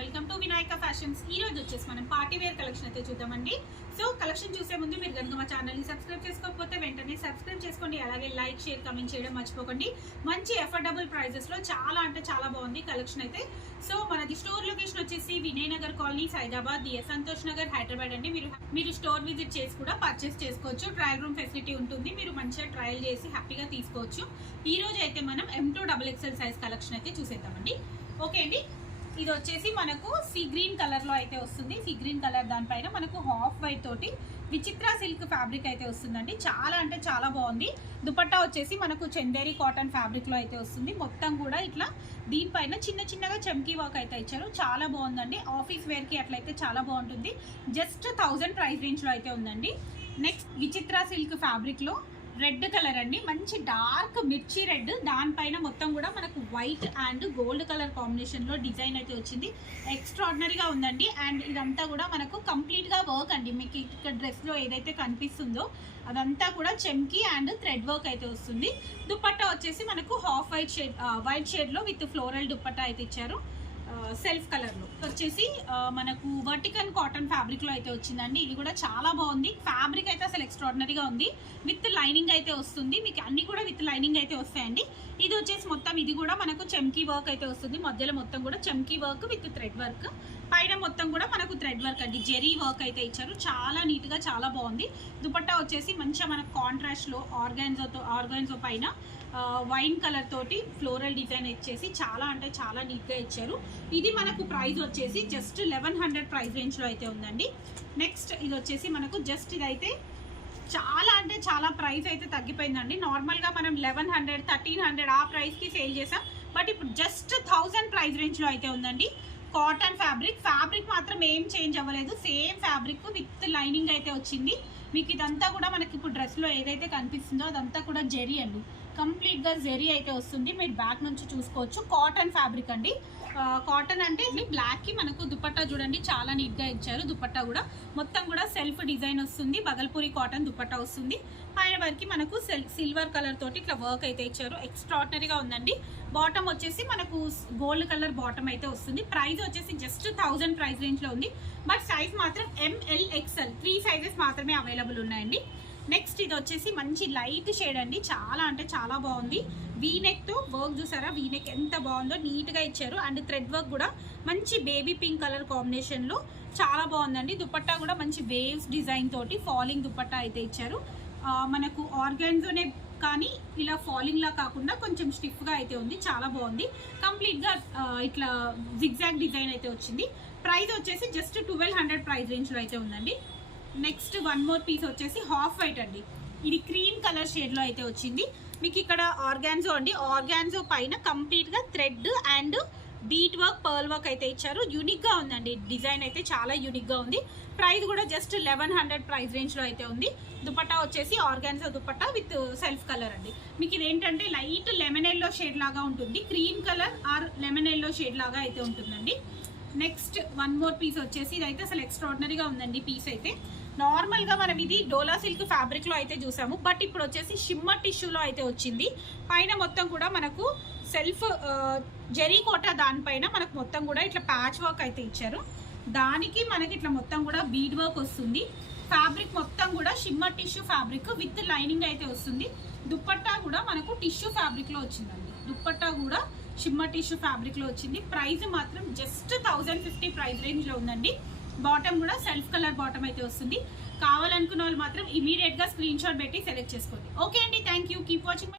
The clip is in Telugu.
Welcome to Vinayaka fashions. ఈ రోజు వచ్చేసి మనం పార్టీ వేర్ కలెక్షన్ అయితే చూద్దామండి. సో కలెక్షన్ చూసే ముందు మీరు కనుక మా ఛానల్ని సబ్స్క్రైబ్ చేసుకోకపోతే వెంటనే సబ్స్క్రైబ్ చేసుకోండి. అలాగే లైక్, షేర్, కమెంట్ చేయడం మర్చిపోకండి. మంచి అఫోర్డబుల్ ప్రైజెస్లో చాలా అంటే చాలా బాగుంది కలెక్షన్ అయితే. సో మనది స్టోర్ లొకేషన్ వచ్చేసి వినయనగర్ కాలనీ, సైదాబాద్, సంతోష్ నగర్, హైదరాబాద్ అండి. మీరు స్టోర్ విజిట్ చేసి కూడా పర్చేస్ చేసుకోవచ్చు. ట్రయల్ రూమ్ ఫెసిలిటీ ఉంటుంది. మీరు మంచిగా ట్రయల్ చేసి హ్యాపీగా తీసుకోవచ్చు. ఈ రోజు అయితే మనం M2XXL సైజ్ కలెక్షన్ అయితే చూసేద్దామండి. ఓకే అండి, ఇది వచ్చేసి మనకు సీ గ్రీన్ కలర్ లో అయితే వస్తుంది. సీ గ్రీన్ కలర్ దానిపైన మనకు హాఫ్ వైట్ తోటి విచిత్ర సిల్క్ ఫ్యాబ్రిక్ అయితే వస్తుందండి. చాలా అంటే చాలా బాగుంది. దుపట్టా వచ్చేసి మనకు చందేరి కాటన్ ఫ్యాబ్రిక్ లో అయితే వస్తుంది. మొత్తం కూడా ఇట్లా దీనిపైన చిన్న చిన్నగా చమ్కీ వర్క్ అయితే ఇచ్చారు. చాలా బాగుందండి. ఆఫీస్ వేర్ కి అట్లయితే చాలా బాగుంటుంది. జస్ట్ 1000 ప్రైస్ రేంజ్ లో అయితే ఉందండి. నెక్స్ట్ విచిత్ర సిల్క్ ఫ్యాబ్రిక్ లో రెడ్ కలర్ అండి, మంచి డార్క్ మిర్చి రెడ్, దానిపైన మొత్తం కూడా మనకు white and gold colour combination లో డిజైన్ అయితే వచ్చింది. ఎక్స్ట్రాడినరీగా ఉందండి. అండ్ ఇదంతా కూడా మనకు కంప్లీట్ గా వర్క్ అండి. మీకు ఇక్కడ డ్రెస్ లో ఏదైతే కనిపిస్తుందో అదంతా కూడా చెమ్కి అండ్ థ్రెడ్ వర్క్ అయితే వస్తుంది. దుపట్టా వచ్చేసి మనకు హాఫ్ వైట్ షేడ్ లో విత్ ఫ్లోరల్ దుపట్టా అయితే ఇచ్చారు. సెల్ఫ్ కలర్ లో వచ్చేసి మనకు వర్టికల్ కాటన్ ఫ్యాబ్రిక్ లో అయితే వచ్చిందండి. ఇది కూడా చాలా బాగుంది. ఫ్యాబ్రిక్ అయితే అసలు ఎక్స్ట్రాడినరీగా ఉంది. విత్ లైనింగ్ అయితే వస్తుంది. మీకు అన్ని కూడా విత్ లైనింగ్ అయితే వస్తాయండి. ఇది వచ్చేసి మొత్తం ఇది కూడా మనకు చమ్కీ వర్క్ అయితే వస్తుంది. మధ్యలో మొత్తం కూడా చమ్కీ వర్క్ విత్ థ్రెడ్ వర్క్, పైన మొత్తం కూడా మనకు థ్రెడ్ వర్క్ అండి. జెరీ వర్క్ అయితే ఇచ్చారు. చాలా నీట్ గా చాలా బాగుంది. దుపట్టా వచ్చేసి మంచిగా మనకు కాంట్రాస్ట్ లో ఆర్గాన్జో పైన వైన్ కలర్ తోటి ఫ్లోరల్ డిజైన్ ఇచ్చేసి చాలా అంటే చాలా నీట్ గా ఇచ్చారు. ఇది మనకు ప్రైస్ వచ్చేసి జస్ట్ 1100 ప్రైస్ రేంజ్ లో అయితే ఉందండి. నెక్స్ట్ ఇది వచ్చేసి మనకు జస్ట్ ఇదైతే చాలా అంటే చాలా ప్రైస్ అయితే తగ్గిపోయిందండి. నార్మల్ గా మనం 1100, 1300 ఆ ప్రైస్ కి సేల్ చేసాం. బట్ ఇప్పుడు జస్ట్ 1000 ప్రైస్ రేంజ్ లో అయితే ఉందండి. కాటన్ ఫ్యాబ్రిక్ మాత్రం ఏం చేంజ్ అవ్వలేదు. సేమ్ ఫ్యాబ్రిక్ విత్ లైనింగ్ అయితే వచ్చింది. మీకు ఇదంతా కూడా మనకి ఇప్పుడు డ్రెస్ లో ఏదైతే కనిపిస్తుందో అదంతా కూడా జెరీ అండి. కంప్లీట్ గా జెరీ అయితే వస్తుంది. మీరు బ్యాక్ నుంచి చూసుకోవచ్చు. కాటన్ ఫ్యాబ్రిక్ అండి. కాటన్ అంటే బ్లాక్ కి మనకు దుపట్టా చూడండి చాలా నీట్ గా ఇచ్చారు. దుపట్టా కూడా మొత్తం కూడా సెల్ఫ్ డిజైన్ వస్తుంది. బగల్పూరి కాటన్ దుపట్టా వస్తుంది. పైన వరకు మనకు సిల్వర్ కలర్ తోటి ఇట్లా వర్క్ అయితే ఇచ్చారు. ఎక్స్ట్రాడినరీగా ఉందండి. బాటమ్ వచ్చేసి మనకు గోల్డ్ కలర్ బాటమ్ అయితే వస్తుంది. ప్రైస్ వచ్చేసి జస్ట్ 1000 ప్రైస్ రేంజ్ లో ఉంది. బట్ సైజ్ మాత్రం MLXL 3 సైజెస్ మాత్రమే అవైలబుల్ ఉన్నాయండి. నెక్స్ట్ ఇది వచ్చేసి మంచి లైట్ షేడ్ అండి. చాలా అంటే చాలా బాగుంది. వీనెక్ తో వర్క్ చూసారా? వీనెక్ ఎంత బాగుందో, నీట్ గా ఇచ్చారు. అండ్ థ్రెడ్ వర్క్ కూడా మంచి బేబీ పింక్ కలర్ కాంబినేషన్ లో చాలా బాగుందండి. దుపట్టా కూడా మంచి వేవ్స్ డిజైన్ తోటి ఫాలింగ్ దుపట్టా అయితే ఇచ్చారు. మనకు ఆర్గాన్జోనే కానీ ఇలా ఫాలింగ్ లా కాకుండా కొంచెం స్టిఫ్ గా అయితే ఉంది. చాలా బాగుంది. కంప్లీట్ గా ఇట్లా జిగ్జాగ్ డిజైన్ అయితే వచ్చింది. ప్రైస్ వచ్చేసి జస్ట్ 1200 ప్రైస్ రేంజ్ లో అయితే ఉందండి. నెక్స్ట్ వన్ మోర్ పీస్ వచ్చేసి హాఫ్ వైట్ అండి. ఇది క్రీమ్ కలర్ షేడ్ లో అయితే వచ్చింది. మీకు ఇక్కడ ఆర్గాన్జో అండి. ఆర్గాన్జో పైన కంప్లీట్ గా thread and bead work, pearl work అయితే ఇచ్చారు. యూనిక్ గా ఉందండి. డిజైన్ అయితే చాలా యూనిక్ గా ఉంది. ప్రైస్ కూడా జస్ట్ 1100 ప్రైస్ రేంజ్ లో అయితే ఉంది. దుపట్టా వచ్చేసి ఆర్గాన్జో దుపట్టా విత్ సెల్ఫ్ కలర్ అండి. మీకు ఇది ఏంటంటే లైట్ లెమన్ ఎల్లో షేడ్ లాగా ఉంటుంది. Cream colour or lemon yellow shade లాగా అయితే ఉంటుందండి. నెక్స్ట్ వన్ మోర్ పీస్ వచ్చేసి ఇదైతే అసలు ఎక్స్ట్రాడినరీగా ఉందండి. పీస్ అయితే నార్మల్ గా మనం ఇది డోలా సిల్క్ ఫ్యాబ్రిక్ లో అయితే చూసాము. బట్ ఇప్పుడు వచ్చేసి షిమ్మర్ టిష్యూలో అయితే వచ్చింది. పైన మొత్తం కూడా మనకు సెల్ఫ్ జెరీ కోటా, దానిపైన మనకు మొత్తం కూడా ఇట్లా ప్యాచ్ వర్క్ అయితే ఇచ్చారు. దానికి మనకి ఇట్లా మొత్తం కూడా బీడ్ వర్క్ వస్తుంది. ఫ్యాబ్రిక్ మొత్తం కూడా shimmer tissue fabric with lining అయితే వస్తుంది. దుపట్టా కూడా మనకు టిష్యూ ఫ్యాబ్రిక్ లో వచ్చిందండి. దుపట్టా కూడా షిమ్మర్ టిష్యూ ఫ్యాబ్రిక్ లో వచ్చింది. ప్రైస్ మాత్రం జస్ట్ 1050 ప్రైస్ రేంజ్ లో ఉందండి. బాటమ్ కూడా సెల్ఫ్ కలర్ బాటమ్ అయితే వస్తుంది. కావాలనుకున్న వాళ్ళు మాత్రం ఇమీడియట్ గా స్క్రీన్ షాట్ పెట్టి సెలెక్ట్ చేసుకోండి. ఓకే అండి, థ్యాంక్ యూ. Keep watching.